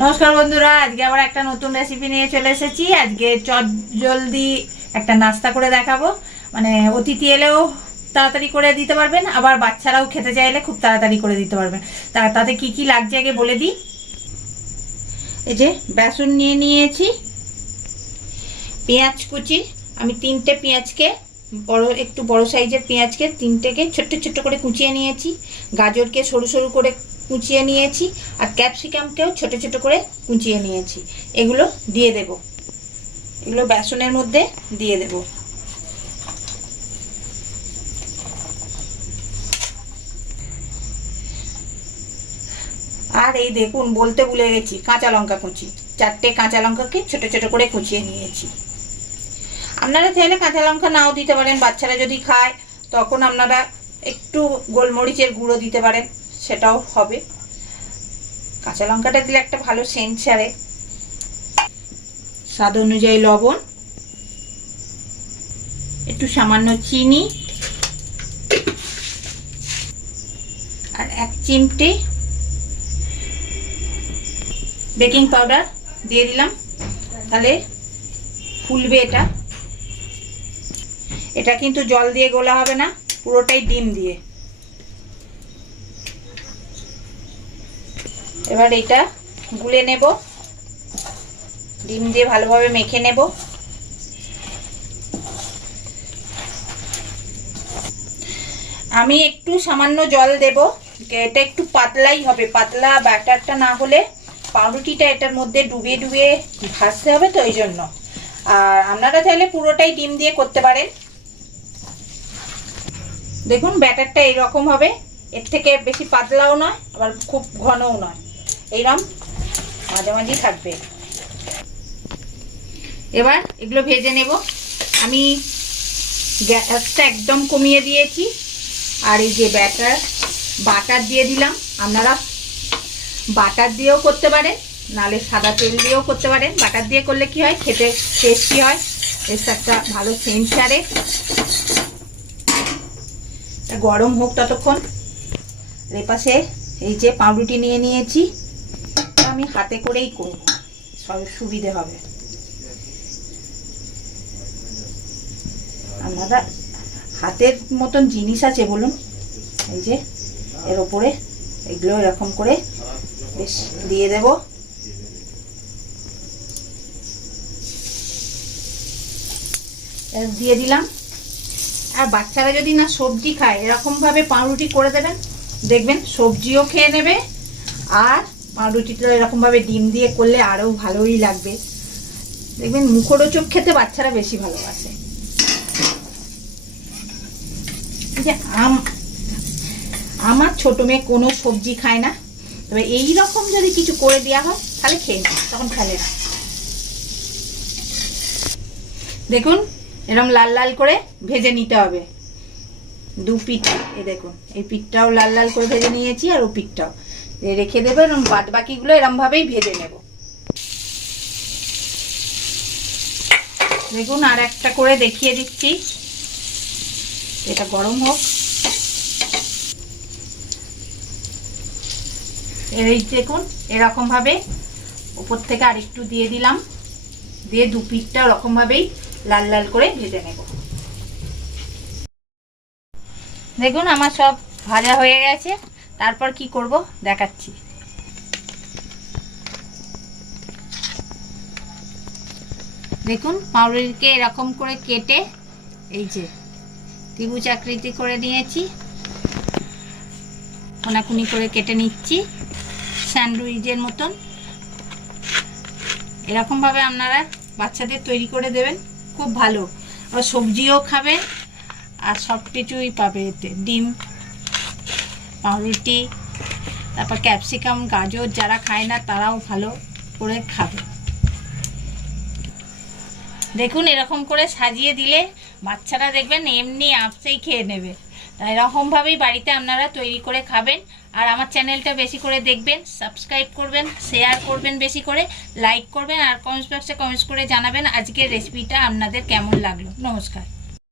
নমস্কার বন্ধুরা, আজকে আবার একটা নতুন রেসিপি নিয়ে চলে এসেছি। আজকে চট জলদি একটা নাস্তা করে দেখাবো। মানে অতিথি এলেও তাড়াতাড়ি করে দিতে পারবেন, আবার বাচ্চারাও খেতে চাইলে খুব তাড়াতাড়ি করে দিতে পারবেন। তা, তাতে কি কি লাগছে আগে বলে দিই। এই যে বেসন নিয়ে নিয়েছি, পেঁয়াজ কুচি। আমি তিনটে পেঁয়াজকে, বড়, একটু বড় সাইজের পেঁয়াজকে তিনটেকে ছোট্ট ছোট্ট করে কুচিয়ে নিয়েছি। গাজরকে সরু সরু করে কুচিয়ে নিয়েছি আর ক্যাপসিকামকেও ছোট ছোট করে কুচিয়ে নিয়েছি। এগুলো দিয়ে দেব। এগুলো বেসনের মধ্যে দিয়ে দেব। আর এই দেখুন, বলতে ভুলে গেছি, কাঁচা লঙ্কা কুচি। চারটে কাঁচা লঙ্কাকে ছোট ছোট করে কুচিয়ে নিয়েছি। আপনারা চাইলে কাঁচা লঙ্কা নাও দিতে পারেন, বাচ্চারা যদি খায়, তখন আপনারা একটু গোলমরিচের গুঁড়ো দিতে পারেন। সেটাও হবে। কাঁচা লঙ্কাটা দিলে একটা ভালো সেন্ট ছাড়ে। স্বাদ অনুযায়ী লবণ। একটু সামান্য চিনি। আর এক চিমটে বেকিং পাউডার দিয়ে দিলাম। তাহলে ফুলবে এটা। এটা কিন্তু জল দিয়ে গোলা হবে না, পুরোটাই ডিম দিয়ে। এবার এটা গুলে নেব। ডিম দিয়ে ভালোভাবে মেখে নেব। আমি একটু সামান্য জল দেব। এটা একটু পাতলাই হবে। পাতলা ব্যাটারটা না হলে পাউরুটিটা এটার মধ্যে ডুবিয়ে ডুবিয়ে ভাজতে হবে তো ওই জন্য। আর আপনারা চাইলে পুরোটাই ডিম দিয়ে করতে পারেন। দেখুন ব্যাটারটা এইরকম হবে। এর থেকে বেশি পাতলাও নয়, আবার খুব ঘনও নয়। এইরকম মাঝামাঝি থাকবে। এবার এগুলো ভেজে নেব। আমি গ্যাসটা একদম কমিয়ে দিয়েছি। আর এই যে ব্যাটার, বাটার দিয়ে দিলাম। আপনারা বাটার দিয়েও করতে পারেন, নালে সাদা তেল দিয়েও করতে পারেন। বাটার দিয়ে করলে কি হয়? খেতে টেস্টি হয়। এর একটা ভালো সেন্ট ছাড়ে। গরম হোক ততক্ষণ। এপাশে এই যে পাউরুটি নিয়ে নিয়েছি। আমি হাতে করেই করব সব সুবিধে হবে। আপনারা হাতের মতন জিনিস আছে বলুন। এই যে, এর ওপরে এগুলো এরকম করে বেশ দিয়ে দেব। দিয়ে দিলাম। আর বাচ্চারা যদি না সবজি খায়, এরকমভাবে পাউরুটি করে দেবেন। দেখবেন সবজিও খেয়ে নেবে। আর পাউরুটিটা এরকমভাবে ডিম দিয়ে করলে আরও ভালোই লাগবে। দেখবেন মুখরোচক খেতে বাচ্চারা বেশি ভালোবাসে। আম, আমার ছোট মেয়ে কোনো সবজি খায় না। তবে এই রকম যদি কিছু করে দেওয়া হয়, তাহলে খেয়ে নেয় তখন ফেলে না। দেখুন এরকম লাল লাল করে ভেজে নিতে হবে। দু পিঠ, এই দেখুন, এই পিঠটাও লাল লাল করে ভেজে নিয়েছি আর ও পিঠটাও। রেখে দেবেন বাদ বাকিগুলো এরমভাবেই ভেজে নেব। দেখুন, আর একটা করে দেখিয়ে দিচ্ছি। এটা গরম হোক। এই দেখুন এরকম ভাবে উপর থেকে আরেকটু দিয়ে দিলাম। দিয়ে দু পিঠটা ওরকম ভাবেই লাল লাল করে ভেজে নেব। দেখুন, আমার সব ভাজা হয়ে গেছে। তারপর কি করব? দেখাচ্ছি। দেখুন পাউরুটিকে এরকম করে কেটে এই যে ত্রিভুজ আকৃতি করে নিয়েছি কোনাকুনি করে কেটে নিচ্ছি, স্যান্ডউইচের মতন। এরকমভাবে আপনারা বাচ্চাদের তৈরি করে দেবেন, খুব ভালো। আবার সবজিও খাবে আর সব কিছুই পাবে এতে। ডিম পাউরুটি, তারপর ক্যাপসিকাম, গাজর যারা খায় না তারাও ভালো করে খাবে। দেখুন এরকম করে সাজিয়ে দিলে বাচ্চারা দেখবেন এমনি আপসেই খেয়ে নেবে। এরকমভাবেই বাড়িতে আপনারা তৈরি করে খাবেন। আর আমার চ্যানেলটা বেশি করে দেখবেন, সাবস্ক্রাইব করবেন, শেয়ার করবেন বেশি করে, লাইক করবেন, আর কমেন্টস বক্সে কমেন্টস করে জানাবেন আজকের রেসিপিটা আপনাদের কেমন লাগল। নমস্কার।